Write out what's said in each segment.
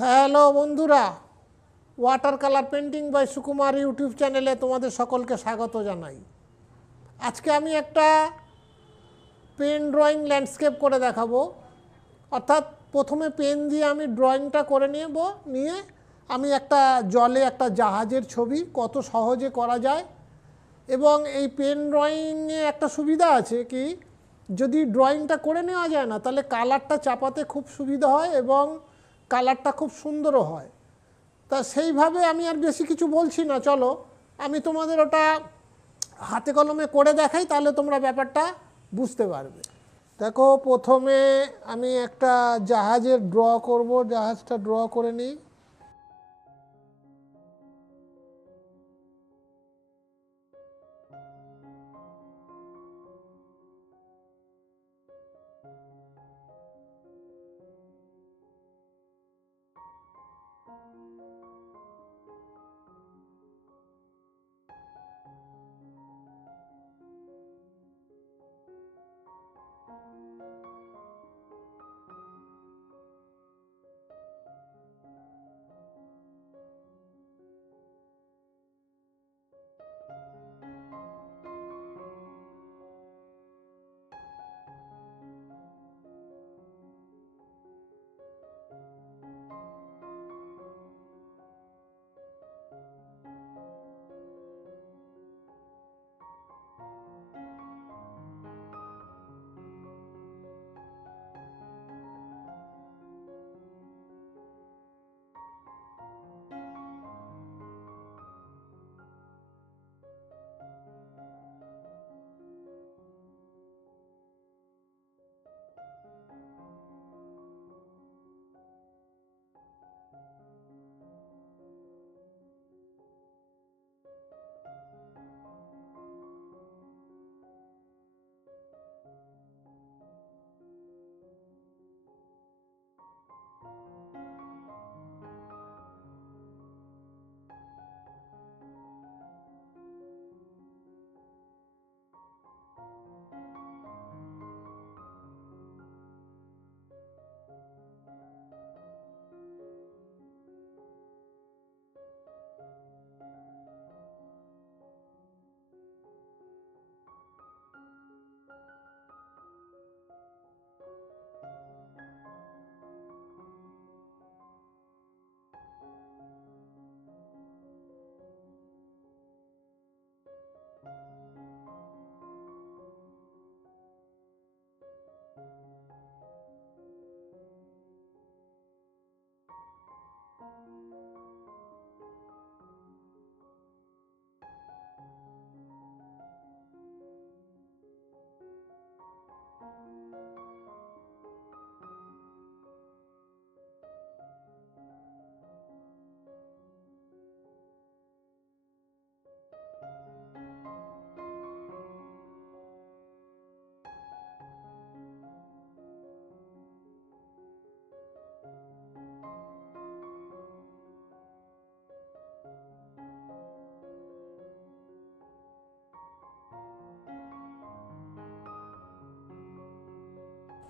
Hello বন্ধুরা water colour painting by Sukumar YouTube চ্যানেলে তোমাদের সকলকে স্বাগত জানাই। আজকে আমি একটা পেন ড্রয়িং ল্যান্ডস্কেপ করে দেখাবো। অর্থাৎ প্রথমে পেন দিয়ে আমি ড্রয়িংটা করে নেব, নিয়ে আমি একটা জলে একটা জাহাজের ছবি, কত সহজে করা যায়। এবং এই পেন ড্রয়িংয়ে একটা সুবিধা আছে কি, যদি ড্রয়িংটা করে নেওয়া যায় না, তাহলে কালারটা চাপাতে খুব সুবিধা হয় এবং কালারটা খুব সুন্দরও হয়। তা সেইভাবে আমি আর বেশি কিছু বলছি না, চলো। আমি তোমাদের ওটা হাতে কলমে করে দেখাই, তাহলে তোমরা ব্যাপারটা বুঝতে পারবে। দেখো, প্রথমে আমি একটা জাহাজের ড্র করব, জাহাজটা ড্র করে নিই।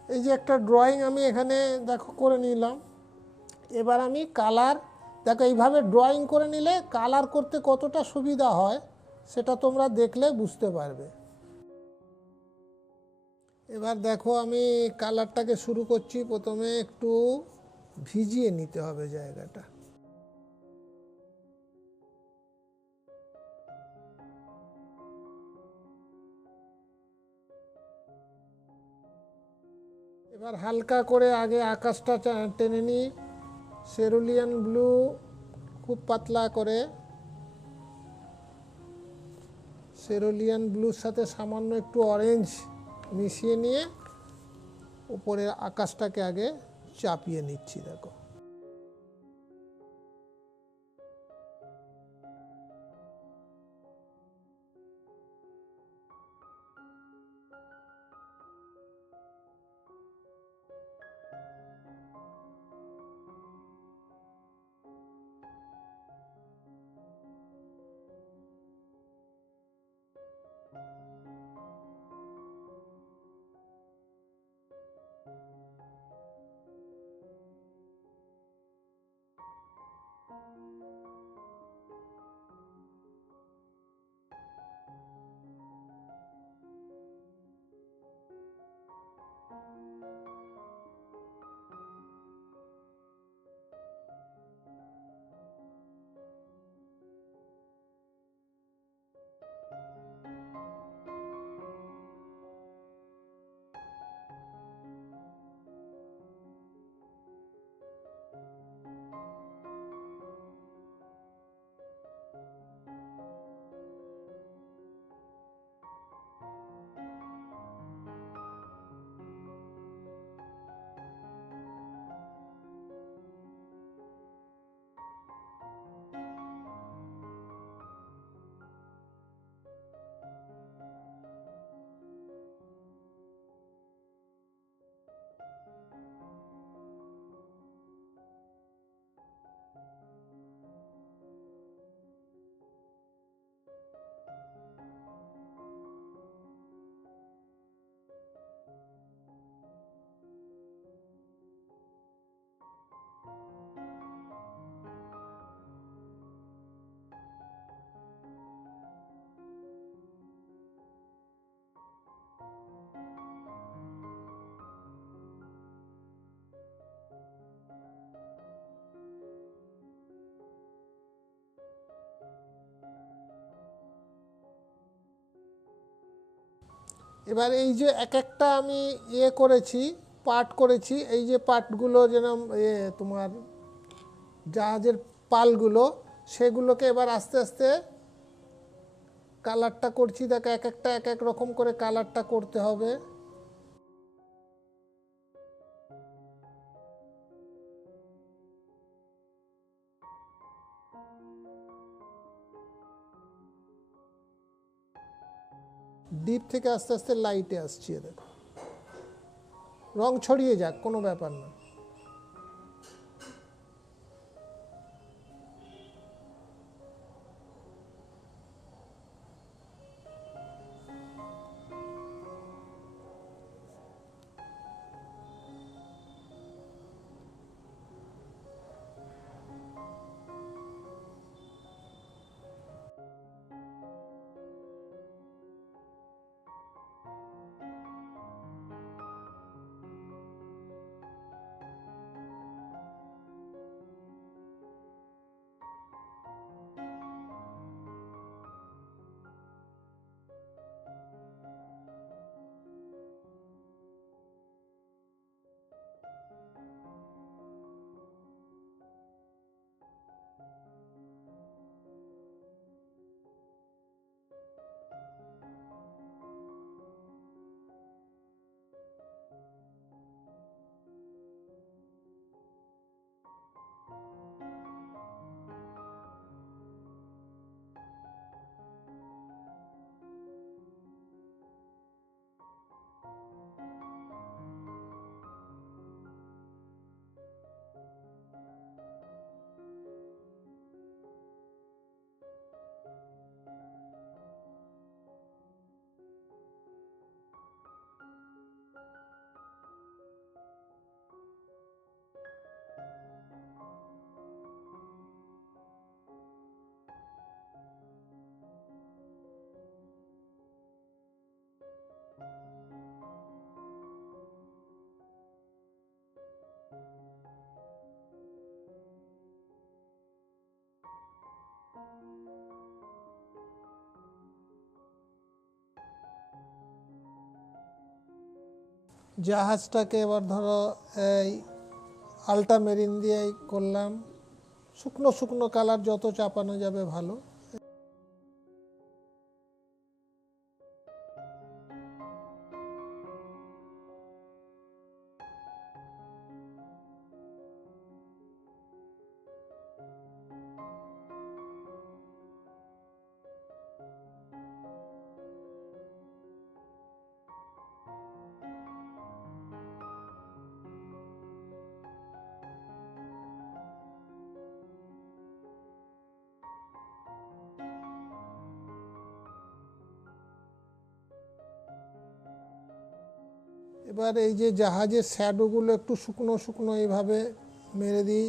এই যে একটা ড্রয়িং আমি এখানে দেখো করে নিলাম। এবার আমি কালার দেখো এইভাবে ড্রয়িং করে নিলে কালার করতে কতটা সুবিধা হয় সেটা তোমরা দেখলে বুঝতে পারবে। এবার দেখো আমি কালারটাকে শুরু করছি, প্রথমে একটু ভিজিয়ে নিতে হবে জায়গাটা। এবার হালকা করে আগে আকাশটা টেনে নিই। সেরুলিয়ান ব্লু খুব পাতলা করে। সেরুলিয়ান ব্লুর সাথে সামান্য একটু অরেঞ্জ মিশিয়ে নিয়ে উপরের আকাশটাকে আগে চাপিয়ে নিচ্ছি, দেখো। এবার এই যে এক একটা আমি ইয়ে করেছি পার্ট করেছি, এই যে পার্টগুলো যেরকম তোমার জাহাজের পালগুলো, সেগুলোকে এবার আস্তে আস্তে কালারটা করছি। দেখো এক একটা এক এক রকম করে কালারটা করতে হবে। ডিপ থেকে আস্তে আস্তে লাইটে আসছি এদের রং ছড়িয়ে যাক কোনো ব্যাপার না। জাহাজটাকে এবার ধরো এই আলটামেরিন দিয়ে করলাম। শুকনো শুকনো কালার যত চাপানো যাবে ভালো। এবার এই যে জাহাজের শ্যাডোগুলো একটু শুকনো শুকনো এইভাবে মেরে দিই।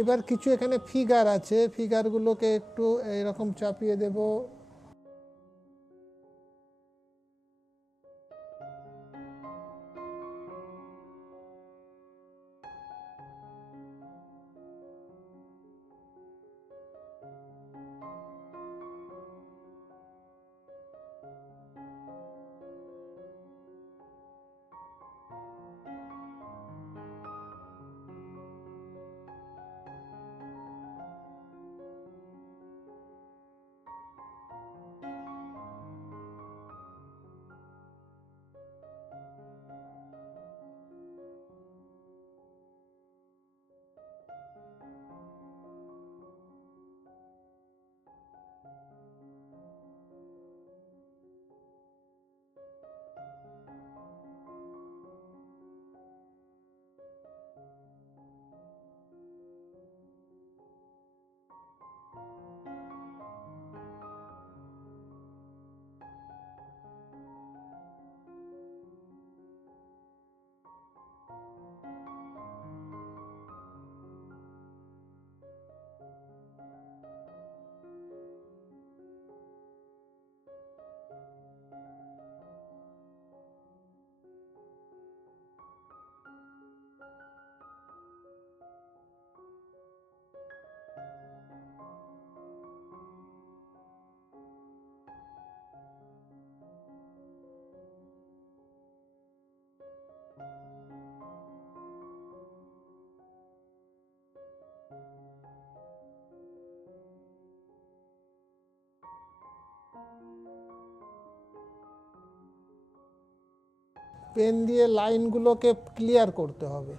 এবার কিছু এখানে ফিগার আছে। ফিগারগুলোকে একটু এরকম চাপিয়ে দেব। পেন দিয়ে লাইনগুলোকে ক্লিয়ার করতে হবে।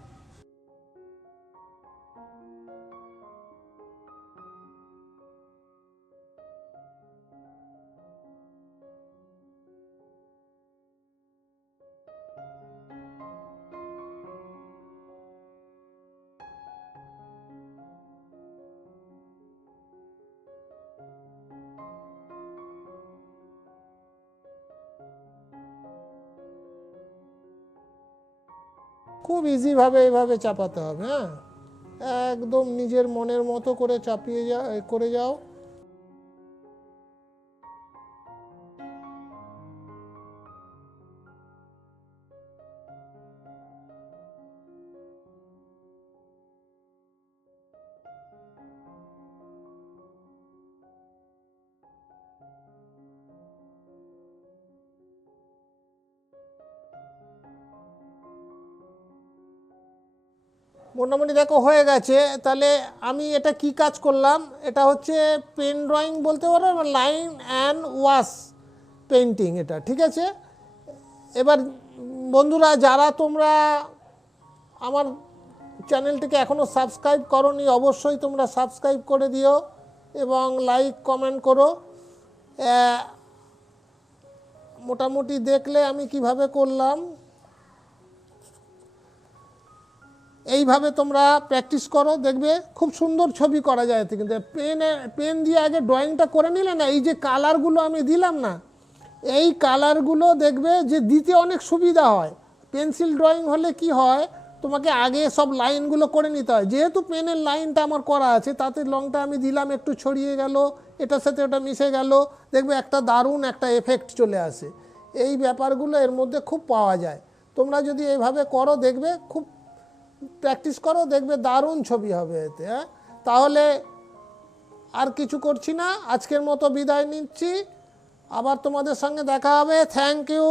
খুব ইজিভাবে এইভাবে চাপাতে হবে হ্যাঁ? একদম নিজের মনের মতো করে চাপিয়ে যা, করে যাও। মোটামুটি দেখো হয়ে গেছে। তাহলে আমি এটা কি কাজ করলাম? এটা হচ্ছে পেন ড্রয়িং বলতে পারো লাইন অ্যান্ড ওয়াশ পেন্টিং এটা, ঠিক আছে? এবার বন্ধুরা, যারা তোমরা আমার চ্যানেলটিকে এখনও সাবস্ক্রাইব করনি, অবশ্যই তোমরা সাবস্ক্রাইব করে দিও এবং লাইক, কমেন্ট করো। মোটামুটি দেখলে আমি কীভাবে করলাম? এইভাবে তোমরা প্র্যাকটিস করো, দেখবে খুব সুন্দর ছবি করা যায় এতে। কিন্তু পেনে পেন দিয়ে আগে ড্রয়িংটা করে নিলে না, এই যে কালারগুলো আমি দিলাম না, এই কালারগুলো দেখবে যে দিতে অনেক সুবিধা হয়। পেন্সিল ড্রয়িং হলে কি হয়, তোমাকে আগে সব লাইনগুলো করে নিতে হয়। যেহেতু পেনের লাইনটা আমার করা আছে, তাতে লংটা আমি দিলাম, একটু ছড়িয়ে গেল, এটার সাথে ওটা মিশে গেল, দেখবে একটা দারুণ একটা এফেক্ট চলে আসে। এই ব্যাপারগুলো এর মধ্যে খুব পাওয়া যায়। তোমরা যদি এইভাবে করো, দেখবে খুব প্র্যাকটিস করো, দেখবে দারুণ ছবি হবে এতে হ্যাঁ? তাহলে আর কিছু করছি না, আজকের মতো বিদায় নিচ্ছি। আবার তোমাদের সঙ্গে দেখা হবে। Thank you